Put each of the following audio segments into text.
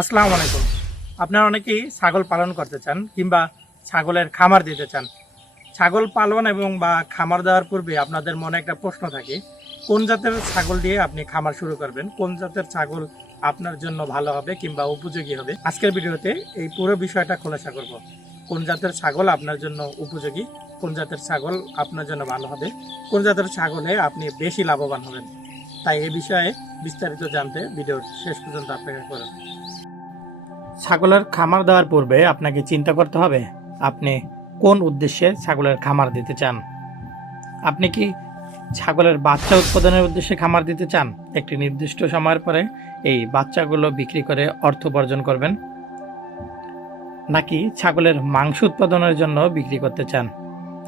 আসসালামু আলাইকুম। আপনারা অনেকেই ছাগল পালন করতে চান কিংবা ছাগলের খামার দিতে চান। ছাগল পালন এবং বা খামার দেওয়ার পূর্বে আপনাদের মনে একটা প্রশ্ন থাকে, কোন জাতের ছাগল দিয়ে আপনি খামার শুরু করবেন? কোন জাতের ছাগল আপনার জন্য ভালো হবে কিংবা উপযোগী হবে? আজকের ভিডিওতে এই পুরো বিষয়টা খোলাসা করব। কোন জাতের ছাগল আপনার জন্য উপযোগী? কোন জাতের ছাগল আপনার জন্য ভালো হবে? কোন জাতের ছাগলে আপনি বেশি লাভবান হবেন? তাই এ বিষয়ে বিস্তারিত জানতে ভিডিওর শেষ পর্যন্ত অপেক্ষা করুন। ছাগলের খামার দেওয়ার পূর্বে আপনাকে চিন্তা করতে হবে, আপনি কোন উদ্দেশ্যে ছাগলের খামার দিতে চান? আপনি কি ছাগলের বাচ্চা উৎপাদনের উদ্দেশ্যে খামার দিতে চান? একটি নির্দিষ্ট সময়ের পরে এই বাচ্চাগুলো বিক্রি করে অর্থ উপার্জন করবেন, নাকি ছাগলের মাংস উৎপাদনের জন্য বিক্রি করতে চান?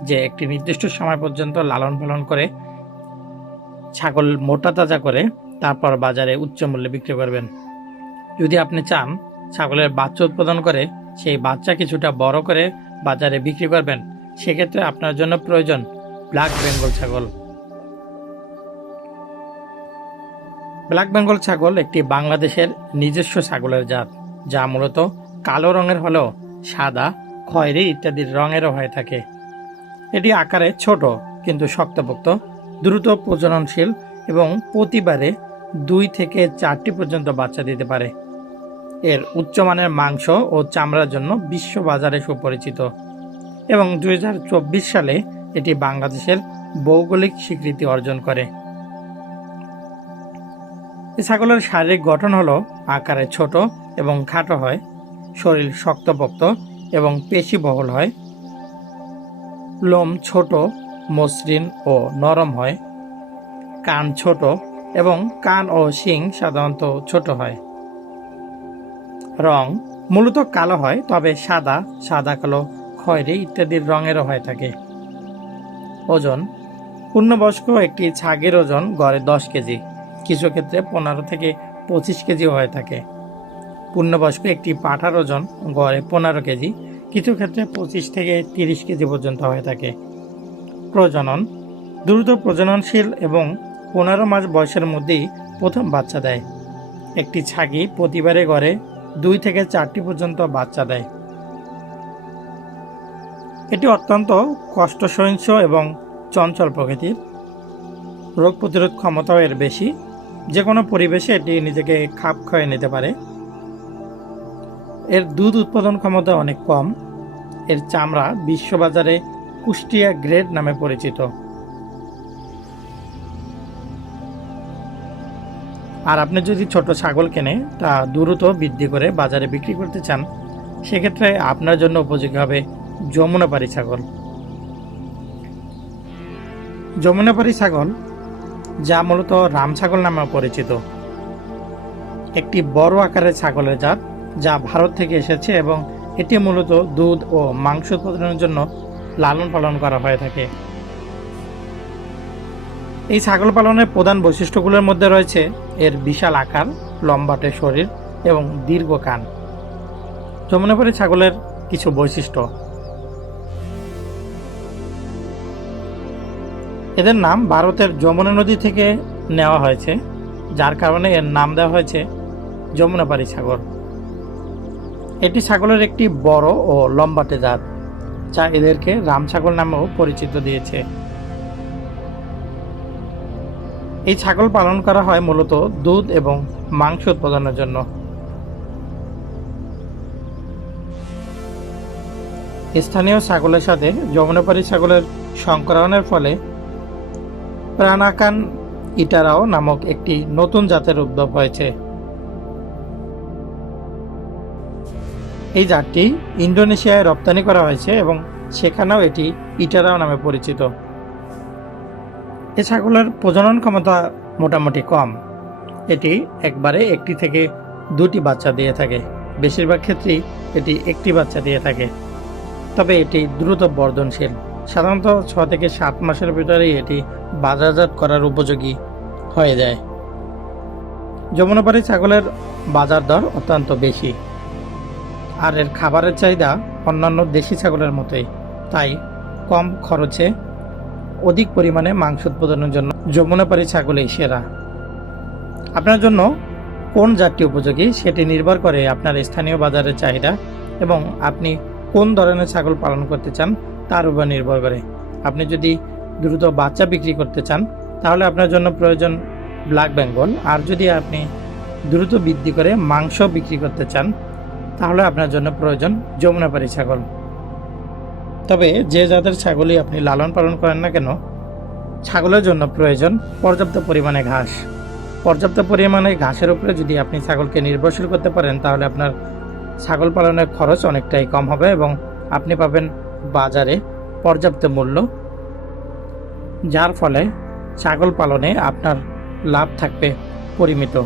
যে একটি নির্দিষ্ট সময় পর্যন্ত লালন পালন করে ছাগল মোটা তাজা করে তারপর বাজারে উচ্চ মূল্যে বিক্রি করবেন। যদি আপনি চান ছাগলের বাচ্চা উৎপাদন করে, সেই বাচ্চা কিছুটা বড় করে বাজারে বিক্রি করবেন। সেক্ষেত্রে আপনার জন্য প্রয়োজন ব্ল্যাক বেঙ্গল ছাগল। ব্ল্যাক বেঙ্গল ছাগল একটি বাংলাদেশের নিজস্ব ছাগলের জাত, যা মূলত কালো রঙের হলেও সাদা, খয়েরি ইত্যাদি রঙেরও হয়ে থাকে। এটি আকারে ছোট, কিন্তু শক্তপোক্ত, দ্রুত প্রজননশীল এবং প্রতিবারে দুই থেকে চারটি পর্যন্ত বাচ্চা দিতে পারে। এর উচ্চমানের মাংস ও চামড়ার জন্য বিশ্ব বাজারে সুপরিচিত। এবং দু হাজার চব্বিশ সালে এটি বাংলাদেশের ভৌগোলিক স্বীকৃতি অর্জন করে। এই ছাগলের শারীরিক গঠন হলো আকারে ছোট এবং খাটো হয়, শরীর শক্তপোক্ত এবং পেশিবহুল হয়, লোম ছোট, মসৃণ ও নরম হয়, কান ছোট এবং কান ও শিং সাধারণত ছোট হয়। রং মূলত কালো হয়, তবে সাদা সাদা কালো, খয়েরি ইত্যাদির রঙেরও হয়ে থাকে। ওজন পূর্ণবয়স্ক একটি ছাগের ওজন গড়ে দশ কেজি, কিছু ক্ষেত্রে পনেরো থেকে পঁচিশ কেজি হয়ে থাকে। পূর্ণবয়স্ক একটি পাঠার ওজন গড়ে পনেরো কেজি, কিছু ক্ষেত্রে পঁচিশ থেকে তিরিশ কেজি পর্যন্ত হয়ে থাকে। প্রজনন দ্রুত প্রজননশীল এবং পনেরো মাস বয়সের মধ্যেই প্রথম বাচ্চা দেয়। একটি ছাগি প্রতিবারে গড়ে দুই থেকে চারটি পর্যন্ত বাচ্চা দেয়। এটি অত্যন্ত কষ্ট সহিংস এবং চঞ্চল প্রকৃতির। রোগ প্রতিরোধ ক্ষমতাও এর বেশি। যে কোনো পরিবেশে এটি নিজেকে খাপ খাইয়ে নিতে পারে। এর দুধ উৎপাদন ক্ষমতা অনেক কম। এর চামড়া বিশ্ববাজারে কুষ্টিয়া গ্রেড নামে পরিচিত। আর আপনি যদি ছোট ছাগল কেনে তা দ্রুত বৃদ্ধি করে বাজারে বিক্রি করতে চান, সেক্ষেত্রে আপনার জন্য উপযোগী হবে যমুনাপাড়ি ছাগল। যমুনাপাড়ি ছাগল, যা মূলত রাম ছাগল নামে পরিচিত। একটি বড় আকারের ছাগলের জাত, যা ভারত থেকে এসেছে এবং এটি মূলত দুধ ও মাংস উৎপাদনের জন্য লালন পালন করা হয়ে থাকে। এই ছাগল পালনের প্রধান বৈশিষ্ট্যগুলোর মধ্যে রয়েছে এর বিশাল আকার লম্বাটে শরীর এবং দীর্ঘ কান। যমুনাপাড়ি ছাগলের কিছু বৈশিষ্ট্য। এদের নাম ভারতের যমুনা নদী থেকে নেওয়া হয়েছে, যার কারণে এর নাম দেওয়া হয়েছে যমুনাপাড়ি ছাগল। এটি ছাগলের একটি বড় ও লম্বাটে জাত যা এদেরকে রাম ছাগল নামেও পরিচিত দিয়েছে। এই ছাগল পালন করা হয় মূলত দুধ এবং মাংস উৎপাদনের জন্য। স্থানীয় ছাগলের সাথে যমুনাপাড়ি ছাগলের সংকরণের ফলে প্রাণাকান ইটারাও নামক একটি নতুন জাতের উদ্ভব হয়েছে। এই জাতটি ইন্দোনেশিয়ায় রপ্তানি করা হয়েছে এবং সেখানেও এটি ইটারাও নামে পরিচিত। এ ছাগলের প্রজনন ক্ষমতা মোটামুটি কম। এটি একবারে একটি থেকে দুটি বাচ্চা দিয়ে থাকে। বেশিরভাগ ক্ষেত্রেই এটি একটি বাচ্চা দিয়ে থাকে। তবে এটি দ্রুত বর্ধনশীল। সাধারণত ছ থেকে সাত মাসের ভিতরেই এটি বাজারজাত করার উপযোগী হয়ে যায়। যমুনাপাড়ি ছাগলের বাজার দর অত্যন্ত বেশি। আর এর খাবারের চাহিদা অন্যান্য দেশি ছাগলের মতোই। তাই কম খরচে অধিক পরিমাণে মাংস উৎপাদনের জন্য যমুনাপাড়ি ছাগলই সেরা। আপনার জন্য কোন জাতটি উপযোগী সেটি নির্ভর করে আপনার স্থানীয় বাজারের চাহিদা এবং আপনি কোন ধরনের ছাগল পালন করতে চান তার উপর নির্ভর করে। আপনি যদি দ্রুত বাচ্চা বিক্রি করতে চান, তাহলে আপনার জন্য প্রয়োজন ব্ল্যাক বেঙ্গল। আর যদি আপনি দ্রুত বৃদ্ধি করে মাংস বিক্রি করতে চান, তাহলে আপনার জন্য প্রয়োজন যমুনাপাড়ি ছাগল। তবে যে জাতের ছাগলই আপনি লালন পালন করেন না কেন, ছাগলের জন্য প্রয়োজন পর্যাপ্ত পরিমাণে ঘাস। পর্যাপ্ত পরিমাণে ঘাসের উপরে যদি আপনি ছাগলকে নির্ভরশীল করতে পারেন, তাহলে আপনার ছাগল পালনের খরচ অনেকটাই কম হবে এবং আপনি পাবেন বাজারে পর্যাপ্ত মূল্য, যার ফলে ছাগল পালনে আপনার লাভ থাকবে পরিমিত।